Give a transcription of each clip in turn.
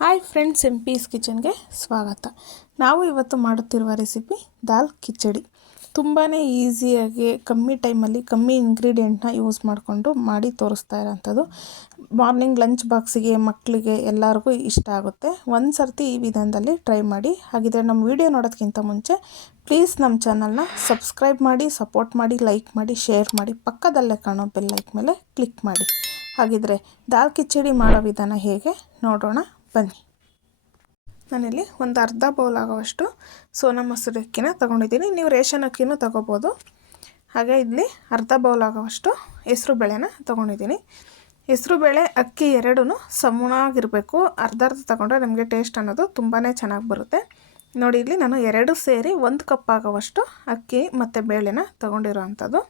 Hi friends, piece ಕಿಚನ್ಗೆ ಸ್ವಾಗತ. ನಾವು ಇವತ್ತು ಮಾಡುತ್ತಿರುವ ರೆಸಿಪಿ ದಾಲ್ ಕಿಚಡಿ. ತುಂಬಾ ಈಸಿಯಾಗಿ ಕಮ್ಮಿ ಟೈಮಲ್ಲಿ ಕಮ್ಮಿ ಇಂಗ್ರೀಡಿಯೆಂಟ್ನ ಯೂಸ್ ಮಾಡಿಕೊಂಡು ಮಾಡಿ ತೋರಿಸ್ತಾ ಇರೋಂಥದ್ದು. ಮಾರ್ನಿಂಗ್ ಲಂಚ್ ಬಾಕ್ಸಿಗೆ ಮಕ್ಕಳಿಗೆ ಎಲ್ಲರಿಗೂ ಇಷ್ಟ ಆಗುತ್ತೆ. ಒಂದು ಸರ್ತಿ ಈ ವಿಧಾನದಲ್ಲಿ ಟ್ರೈ ಮಾಡಿ. ಹಾಗಿದ್ರೆ ನಮ್ಮ ವಿಡಿಯೋ ನೋಡೋದಕ್ಕಿಂತ ಮುಂಚೆ ಪ್ಲೀಸ್ ನಮ್ಮ ಚಾನಲ್ನ ಸಬ್ಸ್ಕ್ರೈಬ್ ಮಾಡಿ, ಸಪೋರ್ಟ್ ಮಾಡಿ, ಲೈಕ್ ಮಾಡಿ, ಶೇರ್ ಮಾಡಿ, ಪಕ್ಕದಲ್ಲೇ ಕಾಣೋ ಬೆಲ್ ಲೈಕ್ ಮೇಲೆ ಕ್ಲಿಕ್ ಮಾಡಿ. ಹಾಗಿದ್ರೆ ದಾಲ್ ಕಿಚಡಿ ಮಾಡೋ ವಿಧಾನ ಹೇಗೆ ನೋಡೋಣ ಬನ್ನಿ. ನಾನಿಲ್ಲಿ ಒಂದು ಅರ್ಧ ಬೌಲ್ ಆಗೋವಷ್ಟು ಸೋನಾ ಮಸೂರಿ ಅಕ್ಕಿನ ತೊಗೊಂಡಿದ್ದೀನಿ. ನೀವು ರೇಷನ್ ಅಕ್ಕಿನೂ ತೊಗೋಬೋದು. ಹಾಗೆ ಇಲ್ಲಿ ಅರ್ಧ ಬೌಲ್ ಆಗೋವಷ್ಟು ಹೆಸ್ರು ಬೇಳೆನ ತೊಗೊಂಡಿದ್ದೀನಿ. ಹೆಸ್ರು ಬೇಳೆ ಅಕ್ಕಿ ಎರಡೂ ಸಮನಾಗಿರಬೇಕು. ಅರ್ಧ ತೊಗೊಂಡ್ರೆ ನಮಗೆ ಟೇಸ್ಟ್ ಅನ್ನೋದು ತುಂಬಾ ಚೆನ್ನಾಗಿ ಬರುತ್ತೆ. ನೋಡಿ, ಇಲ್ಲಿ ನಾನು ಎರಡು ಸೇರಿ 1 ಕಪ್ ಆಗೋವಷ್ಟು ಅಕ್ಕಿ ಮತ್ತು ಬೇಳೆನ ತೊಗೊಂಡಿರೋ ಅಂಥದ್ದು.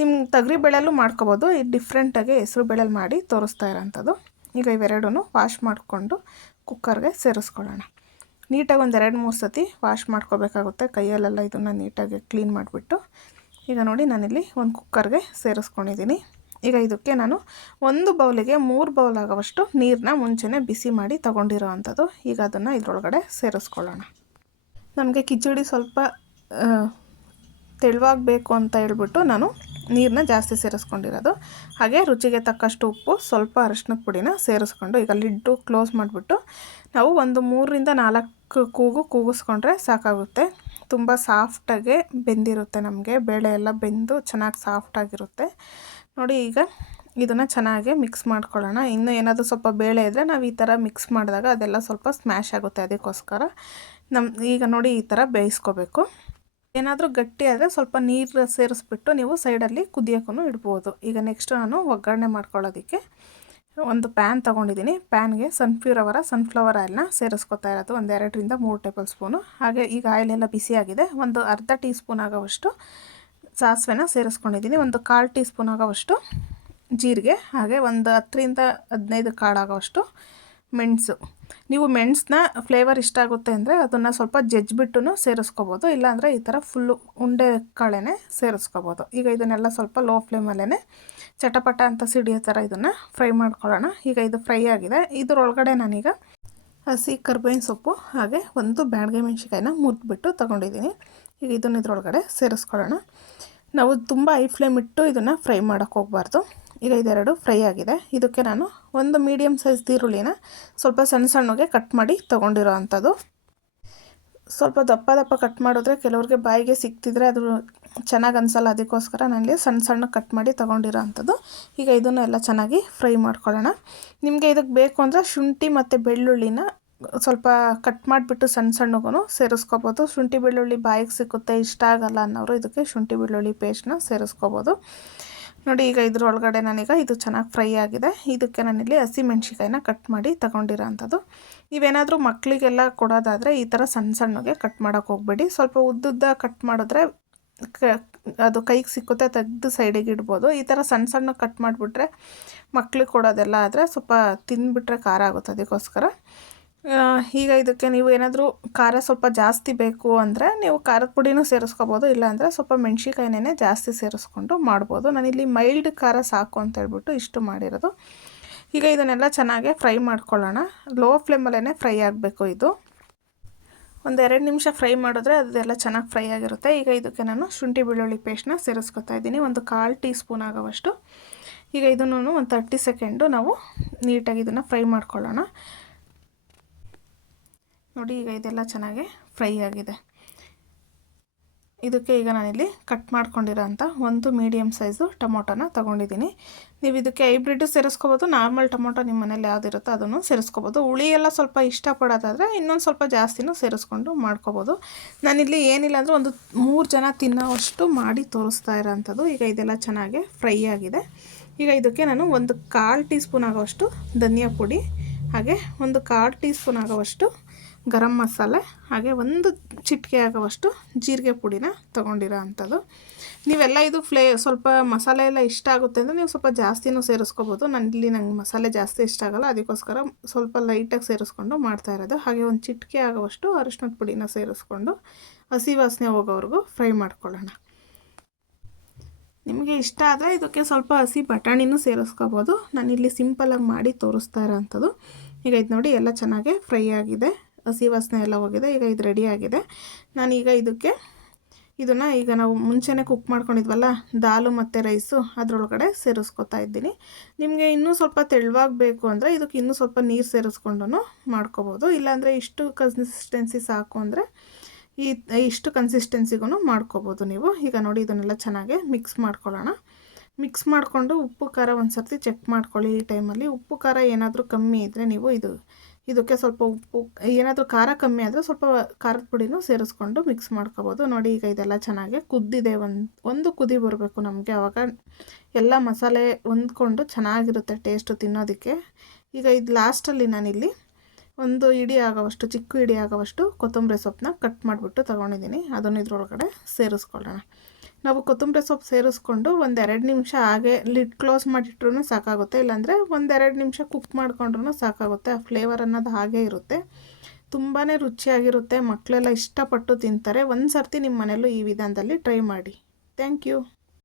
ನಿಮ್ಮ ತೊಗರಿ ಬೇಳೆಲ್ಲೂ ಮಾಡ್ಕೊಬೋದು. ಇದು ಡಿಫ್ರೆಂಟಾಗಿ ಹೆಸ್ರು ಬೇಳೆಲಿ ಮಾಡಿ ತೋರಿಸ್ತಾ ಇರೋಂಥದ್ದು. ಈಗ ಇವೆರಡೂ ವಾಶ್ ಮಾಡಿಕೊಂಡು ಕುಕ್ಕರ್ಗೆ ಸೇರಿಸ್ಕೊಳ್ಳೋಣ. ನೀಟಾಗಿ ಒಂದು 2-3 ಸತಿ ವಾಶ್ ಮಾಡ್ಕೋಬೇಕಾಗುತ್ತೆ. ಕೈಯಲ್ಲೆಲ್ಲ ಇದನ್ನು ನೀಟಾಗಿ ಕ್ಲೀನ್ ಮಾಡಿಬಿಟ್ಟು. ಈಗ ನೋಡಿ, ನಾನಿಲ್ಲಿ ಒಂದು ಕುಕ್ಕರ್ಗೆ ಸೇರಿಸ್ಕೊಂಡಿದ್ದೀನಿ. ಈಗ ಇದಕ್ಕೆ ನಾನು 1 ಬೌಲಿಗೆ 3 ಬೌಲ್ ಆಗೋವಷ್ಟು ನೀರನ್ನ ಮುಂಚೆನೇ ಬಿಸಿ ಮಾಡಿ ತೊಗೊಂಡಿರೋ ಅಂಥದ್ದು. ಈಗ ಅದನ್ನು ಇದರೊಳಗಡೆ ಸೇರಿಸ್ಕೊಳ್ಳೋಣ. ನಮಗೆ ಕಿಚಡಿ ಸ್ವಲ್ಪ ತೆಳುವಾಗಬೇಕು ಅಂತ ಹೇಳ್ಬಿಟ್ಟು ನಾನು ನೀರನ್ನ ಜಾಸ್ತಿ ಸೇರಿಸ್ಕೊಂಡಿರೋದು. ಹಾಗೆ ರುಚಿಗೆ ತಕ್ಕಷ್ಟು ಉಪ್ಪು, ಸ್ವಲ್ಪ ಅರಿಶಿನದ ಪುಡಿನ ಸೇರಿಸ್ಕೊಂಡು ಈಗ ಲಿಡ್ಡು ಕ್ಲೋಸ್ ಮಾಡಿಬಿಟ್ಟು ನಾವು ಒಂದು 3-4 ಕೂಗಿಸ್ಕೊಂಡ್ರೆ ಸಾಕಾಗುತ್ತೆ. ತುಂಬ ಸಾಫ್ಟಾಗೆ ಬೆಂದಿರುತ್ತೆ. ನಮಗೆ ಬೇಳೆ ಎಲ್ಲ ಬೆಂದು ಚೆನ್ನಾಗಿ ಸಾಫ್ಟಾಗಿರುತ್ತೆ. ನೋಡಿ, ಈಗ ಇದನ್ನು ಚೆನ್ನಾಗಿ ಮಿಕ್ಸ್ ಮಾಡ್ಕೊಳ್ಳೋಣ. ಇನ್ನೂ ಏನಾದರೂ ಸ್ವಲ್ಪ ಬೇಳೆ ಇದ್ದರೆ ನಾವು ಈ ಥರ ಮಿಕ್ಸ್ ಮಾಡಿದಾಗ ಅದೆಲ್ಲ ಸ್ವಲ್ಪ ಸ್ಮ್ಯಾಶ್ ಆಗುತ್ತೆ. ಅದಕ್ಕೋಸ್ಕರ ಈಗ ನೋಡಿ ಈ ಥರ ಬೇಯಿಸ್ಕೋಬೇಕು. ಏನಾದರೂ ಗಟ್ಟಿ ಆದರೆ ಸ್ವಲ್ಪ ನೀರು ಸೇರಿಸ್ಬಿಟ್ಟು ನೀವು ಸೈಡಲ್ಲಿ ಕುದಿಯೋಕ್ಕೂ ಇಡ್ಬೋದು. ಈಗ ನೆಕ್ಸ್ಟ್ ನಾನು ಒಗ್ಗರಣೆ ಮಾಡ್ಕೊಳ್ಳೋದಕ್ಕೆ ಒಂದು ಪ್ಯಾನ್ ತೊಗೊಂಡಿದ್ದೀನಿ. ಪ್ಯಾನ್ಗೆ ಸನ್ಫ್ಲವರ್ ಆಯಿಲ್ನ ಸೇರಿಸ್ಕೊತಾ ಇರೋದು. ಒಂದು 2-3 ಟೇಬಲ್ ಸ್ಪೂನು. ಹಾಗೆ ಈಗ ಆಯಿಲೆಲ್ಲ ಬಿಸಿಯಾಗಿದೆ. ಒಂದು ಅರ್ಧ ಟೀ ಸ್ಪೂನ್ ಆಗೋವಷ್ಟು ಸಾಸಿವೆನ ಸೇರಿಸ್ಕೊಂಡಿದ್ದೀನಿ. ಒಂದು 1/4 ಟೀ ಸ್ಪೂನ್ ಆಗೋವಷ್ಟು ಜೀರಿಗೆ, ಹಾಗೆ ಒಂದು 10-15 ಕಾಳಾಗೋವಷ್ಟು ಮೆಣಸು. ನೀವು ಮೆಣಸನ್ನ ಫ್ಲೇವರ್ ಇಷ್ಟ ಆಗುತ್ತೆ ಅಂದರೆ ಅದನ್ನು ಸ್ವಲ್ಪ ಜಜ್ಜಿಬಿಟ್ಟು ಸೇರಿಸ್ಕೋಬೋದು. ಇಲ್ಲಾಂದರೆ ಈ ಥರ ಫುಲ್ಲು ಉಂಡೆ ಕಾಳೆನೇ ಸೇರಿಸ್ಕೋಬೋದು. ಈಗ ಇದನ್ನೆಲ್ಲ ಸ್ವಲ್ಪ ಲೋ ಫ್ಲೇಮಲ್ಲೇ ಚಟಪಟ ಅಂತ ಸಿಡಿಯೋ ಥರ ಇದನ್ನು ಫ್ರೈ ಮಾಡ್ಕೊಳ್ಳೋಣ. ಈಗ ಇದು ಫ್ರೈ ಆಗಿದೆ. ಇದರೊಳಗಡೆ ನಾನೀಗ ಹಸಿ ಕರ್ಬೇವಿನ ಸೊಪ್ಪು ಹಾಗೆ ಒಂದು ಬ್ಯಾಡಗೆ ಮೆಣಸಿನ್ಕಾಯಿನ ಮುರಿದ್ಬಿಟ್ಟು ತೊಗೊಂಡಿದ್ದೀನಿ. ಈಗ ಇದನ್ನು ಇದರೊಳಗಡೆ ಸೇರಿಸ್ಕೊಳ್ಳೋಣ. ನಾವು ತುಂಬ ಹೈ ಫ್ಲೇಮ್ ಇಟ್ಟು ಇದನ್ನು ಫ್ರೈ ಮಾಡೋಕ್ಕೆ ಹೋಗಬಾರ್ದು. ಈಗ ಇದೆರಡು ಫ್ರೈ ಆಗಿದೆ. ಇದಕ್ಕೆ ನಾನು ಒಂದು ಮೀಡಿಯಮ್ ಸೈಜ್ ಈರುಳ್ಳಿನ ಸ್ವಲ್ಪ ಸಣ್ಣಗೆ ಕಟ್ ಮಾಡಿ ತೊಗೊಂಡಿರೋ ಅಂಥದ್ದು. ಸ್ವಲ್ಪ ದಪ್ಪ ಕಟ್ ಮಾಡಿದ್ರೆ ಕೆಲವ್ರಿಗೆ ಬಾಯಿಗೆ ಸಿಕ್ತಿದ್ರೆ ಅದು ಚೆನ್ನಾಗಿ ಅನಿಸಲ್ಲ. ಅದಕ್ಕೋಸ್ಕರ ನನಗೆ ಸಣ್ಣ ಕಟ್ ಮಾಡಿ ತೊಗೊಂಡಿರೋ ಅಂಥದ್ದು. ಈಗ ಇದನ್ನು ಎಲ್ಲ ಚೆನ್ನಾಗಿ ಫ್ರೈ ಮಾಡ್ಕೊಳ್ಳೋಣ. ನಿಮಗೆ ಇದಕ್ಕೆ ಬೇಕು ಅಂದರೆ ಶುಂಠಿ ಮತ್ತು ಬೆಳ್ಳುಳ್ಳಿನ ಸ್ವಲ್ಪ ಕಟ್ ಮಾಡಿಬಿಟ್ಟು ಸಣ್ಣಗೂ ಸೇರಿಸ್ಕೋಬೋದು. ಶುಂಠಿ ಬೆಳ್ಳುಳ್ಳಿ ಬಾಯಿಗೆ ಸಿಕ್ಕುತ್ತೆ, ಇಷ್ಟ ಆಗಲ್ಲ ಅನ್ನೋರು ಇದಕ್ಕೆ ಶುಂಠಿ ಬೆಳ್ಳುಳ್ಳಿ ಪೇಸ್ಟ್ನ ಸೇರಿಸ್ಕೋಬೋದು. ನೋಡಿ, ಈಗ ಇದ್ರೊಳಗಡೆ ನಾನೀಗ ಇದು ಚೆನ್ನಾಗಿ ಫ್ರೈ ಆಗಿದೆ. ಇದಕ್ಕೆ ನಾನಿಲ್ಲಿ ಹಸಿಮೆಣ್ಸಿಕಾಯಿನ ಕಟ್ ಮಾಡಿ ತೊಗೊಂಡಿರೋ ಅಂಥದ್ದು. ನೀವೇನಾದರೂ ಮಕ್ಕಳಿಗೆಲ್ಲ ಕೊಡೋದಾದರೆ ಈ ಥರ ಸಣ್ಣಗೆ ಕಟ್ ಮಾಡೋಕ್ಕೆ ಹೋಗಬೇಡಿ. ಸ್ವಲ್ಪ ಉದ್ದುದ್ದ ಕಟ್ ಮಾಡಿದ್ರೆ ಅದು ಕೈಗೆ ಸಿಕ್ಕುತ್ತೆ, ತೆಗೆದು ಸೈಡಿಗೆ ಇಡ್ಬೋದು. ಈ ಥರ ಸಣ್ಣ ಕಟ್ ಮಾಡಿಬಿಟ್ರೆ ಮಕ್ಳಿಗೆ ಕೊಡೋದೆಲ್ಲ ಆದರೆ ಸ್ವಲ್ಪ ತಿಂದುಬಿಟ್ರೆ ಖಾರ ಆಗುತ್ತೆ. ಅದಕ್ಕೋಸ್ಕರ ಈಗ ಇದಕ್ಕೆ ನೀವು ಏನಾದರೂ ಖಾರ ಸ್ವಲ್ಪ ಜಾಸ್ತಿ ಬೇಕು ಅಂದರೆ ನೀವು ಖಾರದ ಪುಡಿನೂ ಸೇರಿಸ್ಕೋಬೋದು. ಇಲ್ಲಾಂದರೆ ಸ್ವಲ್ಪ ಮೆಣ್ಸಿಕಾಯಿನೇ ಜಾಸ್ತಿ ಸೇರಿಸ್ಕೊಂಡು ಮಾಡ್ಬೋದು. ನಾನಿಲ್ಲಿ ಮೈಲ್ಡ್ ಖಾರ ಸಾಕು ಅಂತ ಹೇಳ್ಬಿಟ್ಟು ಇಷ್ಟು ಮಾಡಿರೋದು. ಈಗ ಇದನ್ನೆಲ್ಲ ಚೆನ್ನಾಗಿ ಫ್ರೈ ಮಾಡ್ಕೊಳ್ಳೋಣ. ಲೋ ಫ್ಲೇಮಲ್ಲೇ ಫ್ರೈ ಆಗಬೇಕು. ಇದು ಒಂದು 2 ನಿಮಿಷ ಫ್ರೈ ಮಾಡಿದ್ರೆ ಅದೆಲ್ಲ ಚೆನ್ನಾಗಿ ಫ್ರೈ ಆಗಿರುತ್ತೆ. ಈಗ ಇದಕ್ಕೆ ನಾನು ಶುಂಠಿ ಬೆಳ್ಳುಳ್ಳಿ ಪೇಸ್ಟ್ನ ಸೇರಿಸ್ಕೊತಾ ಇದ್ದೀನಿ. ಒಂದು 1/4 ಟೀ ಸ್ಪೂನ್ ಆಗೋವಷ್ಟು. ಈಗ ಇದನ್ನು ಒಂದು 30 ಸೆಕೆಂಡು ನಾವು ನೀಟಾಗಿ ಇದನ್ನು ಫ್ರೈ ಮಾಡ್ಕೊಳ್ಳೋಣ. ನೋಡಿ, ಈಗ ಇದೆಲ್ಲ ಚೆನ್ನಾಗಿ ಫ್ರೈ ಆಗಿದೆ. ಇದಕ್ಕೆ ಈಗ ನಾನಿಲ್ಲಿ ಕಟ್ ಮಾಡ್ಕೊಂಡಿರೋ ಅಂಥ ಒಂದು ಮೀಡಿಯಮ್ ಸೈಜು ಟೊಮೊಟೊನ ತೊಗೊಂಡಿದ್ದೀನಿ. ನೀವು ಇದಕ್ಕೆ ಹೈಬ್ರಿಡ್ಡು ಸೇರಿಸ್ಕೋಬೋದು. ನಾರ್ಮಲ್ ಟೊಮೊಟೊ ನಿಮ್ಮ ಮನೇಲಿ ಯಾವುದಿರುತ್ತೋ ಅದನ್ನು ಸೇರಿಸ್ಕೋಬೋದು. ಹುಳಿ ಎಲ್ಲ ಸ್ವಲ್ಪ ಇಷ್ಟಪಡೋದಾದರೆ ಇನ್ನೊಂದು ಸ್ವಲ್ಪ ಜಾಸ್ತಿನೂ ಸೇರಿಸ್ಕೊಂಡು ಮಾಡ್ಕೋಬೋದು. ನಾನಿಲ್ಲಿ ಏನಿಲ್ಲ ಅಂದರೆ ಒಂದು 3 ಜನ ತಿನ್ನೋವಷ್ಟು ಮಾಡಿ ತೋರಿಸ್ತಾ ಇರೋಂಥದ್ದು. ಈಗ ಇದೆಲ್ಲ ಚೆನ್ನಾಗಿ ಫ್ರೈ ಆಗಿದೆ. ಈಗ ಇದಕ್ಕೆ ನಾನು ಒಂದು 1/4 ಟೀ ಸ್ಪೂನ್ ಆಗೋವಷ್ಟು ಧನಿಯಾ ಪುಡಿ, ಹಾಗೆ ಒಂದು 1/4 ಟೀ ಸ್ಪೂನ್ ಆಗೋವಷ್ಟು ಗರಂ ಮಸಾಲೆ, ಹಾಗೆ ಒಂದು ಚಿಟಿಕೆ ಆಗೋವಷ್ಟು ಜೀರಿಗೆ ಪುಡಿನ ತೊಗೊಂಡಿರೋ ಅಂಥದ್ದು. ನೀವೆಲ್ಲ ಇದು ಸ್ವಲ್ಪ ಮಸಾಲೆ ಎಲ್ಲ ಇಷ್ಟ ಆಗುತ್ತೆ ಅಂದರೆ ನೀವು ಸ್ವಲ್ಪ ಜಾಸ್ತಿನೂ ಸೇರಿಸ್ಕೋಬೋದು. ನಂಗೆ ಮಸಾಲೆ ಜಾಸ್ತಿ ಇಷ್ಟ ಆಗೋಲ್ಲ, ಅದಕ್ಕೋಸ್ಕರ ಸ್ವಲ್ಪ ಲೈಟಾಗಿ ಸೇರಿಸ್ಕೊಂಡು ಮಾಡ್ತಾ ಇರೋದು. ಹಾಗೆ ಒಂದು ಚಿಟಿಕೆ ಆಗೋವಷ್ಟು ಅರಿಶಿನದ ಪುಡಿನ ಸೇರಿಸ್ಕೊಂಡು ಹಸಿ ವಾಸನೆ ಹೋಗೋವರೆಗೂ ಫ್ರೈ ಮಾಡ್ಕೊಳ್ಳೋಣ. ನಿಮಗೆ ಇಷ್ಟ ಆದರೆ ಇದಕ್ಕೆ ಸ್ವಲ್ಪ ಹಸಿ ಬಟಾಣಿನೂ ಸೇರಿಸ್ಕೋಬೋದು. ನಾನಿಲ್ಲಿ ಸಿಂಪಲಾಗಿ ಮಾಡಿ ತೋರಿಸ್ತಾ ಇರೋಂಥದ್ದು. ಈಗ ಇದು ನೋಡಿ ಎಲ್ಲ ಚೆನ್ನಾಗಿ ಫ್ರೈ ಆಗಿದೆ, ಹಸಿ ವಾಸನೆ ಎಲ್ಲ ಹೋಗಿದೆ. ಈಗ ಇದು ರೆಡಿ ಆಗಿದೆ. ನಾನೀಗ ಇದನ್ನು ಈಗ ನಾವು ಮುಂಚೆನೇ ಕುಕ್ ಮಾಡ್ಕೊಂಡಿದ್ವಲ್ಲ ದಾಲು ಮತ್ತು ರೈಸು, ಅದರೊಳಗಡೆ ಸೇರಿಸ್ಕೊತಾ ಇದ್ದೀನಿ. ನಿಮಗೆ ಇನ್ನೂ ಸ್ವಲ್ಪ ತೆಳುವಾಗಿ ಬೇಕು ಅಂದರೆ ಇದಕ್ಕೆ ಇನ್ನೂ ಸ್ವಲ್ಪ ನೀರು ಸೇರಿಸ್ಕೊಂಡು ಮಾಡ್ಕೋಬೋದು. ಇಲ್ಲಾಂದರೆ ಇಷ್ಟು ಕನ್ಸಿಸ್ಟೆನ್ಸಿ ಸಾಕು ಅಂದರೆ ಇಷ್ಟು ಕನ್ಸಿಸ್ಟೆನ್ಸಿಗೂ ಮಾಡ್ಕೋಬೋದು ನೀವು. ಈಗ ನೋಡಿ ಇದನ್ನೆಲ್ಲ ಚೆನ್ನಾಗಿ ಮಿಕ್ಸ್ ಮಾಡ್ಕೊಳ್ಳೋಣ. ಮಿಕ್ಸ್ ಮಾಡಿಕೊಂಡು ಉಪ್ಪು ಖಾರ ಒಂದು ಸರ್ತಿ ಚೆಕ್ ಮಾಡ್ಕೊಳ್ಳಿ. ಈ ಟೈಮಲ್ಲಿ ಉಪ್ಪು ಖಾರ ಏನಾದರೂ ಕಮ್ಮಿ ಇದ್ದರೆ ನೀವು ಇದಕ್ಕೆ ಸ್ವಲ್ಪ ಉಪ್ಪು, ಏನಾದರೂ ಖಾರ ಕಮ್ಮಿ ಆದರೆ ಸ್ವಲ್ಪ ಖಾರದ ಪುಡಿನೂ ಸೇರಿಸ್ಕೊಂಡು ಮಿಕ್ಸ್ ಮಾಡ್ಕೋಬೋದು. ನೋಡಿ ಈಗ ಇದೆಲ್ಲ ಚೆನ್ನಾಗಿ ಕುದ್ದಿದೆ. ಒಂದು ಕುದಿ ಬರಬೇಕು ನಮಗೆ, ಆವಾಗ ಎಲ್ಲ ಮಸಾಲೆ ಹೊಂದ್ಕೊಂಡು ಚೆನ್ನಾಗಿರುತ್ತೆ ಟೇಸ್ಟು ತಿನ್ನೋದಕ್ಕೆ. ಈಗ ಇದು ಲಾಸ್ಟಲ್ಲಿ ನಾನಿಲ್ಲಿ ಒಂದು ಇಡಿ ಆಗೋವಷ್ಟು, ಚಿಕ್ಕ ಇಡಿ ಆಗೋವಷ್ಟು ಕೊತ್ತಂಬರಿ ಸೊಪ್ಪನ್ನ ಕಟ್ ಮಾಡಿಬಿಟ್ಟು ತೊಗೊಂಡಿದ್ದೀನಿ. ಅದನ್ನು ಇದ್ರೊಳಗಡೆ ಸೇರಿಸ್ಕೊಳ್ಳೋಣ. ನಾವು ಕೊತ್ತಂಬರಿ ಸೊಪ್ಪು ಸೇರಿಸ್ಕೊಂಡು 1-2 ನಿಮಿಷ ಹಾಗೆ ಲಿಡ್ ಕ್ಲೋಸ್ ಮಾಡಿಟ್ರೂ ಸಾಕಾಗುತ್ತೆ. ಇಲ್ಲಾಂದರೆ 1-2 ನಿಮಿಷ ಕುಕ್ ಮಾಡ್ಕೊಂಡ್ರೂ ಸಾಕಾಗುತ್ತೆ. ಆ ಫ್ಲೇವರ್ ಅನ್ನೋದು ಹಾಗೇ ಇರುತ್ತೆ, ತುಂಬಾ ರುಚಿಯಾಗಿರುತ್ತೆ. ಮಕ್ಕಳೆಲ್ಲ ಇಷ್ಟಪಟ್ಟು ತಿಂತಾರೆ. ಒಂದು ಸರ್ತಿ ನಿಮ್ಮ ಮನೆಯಲ್ಲೂ ಈ ವಿಧಾನದಲ್ಲಿ ಟ್ರೈ ಮಾಡಿ. Thank you.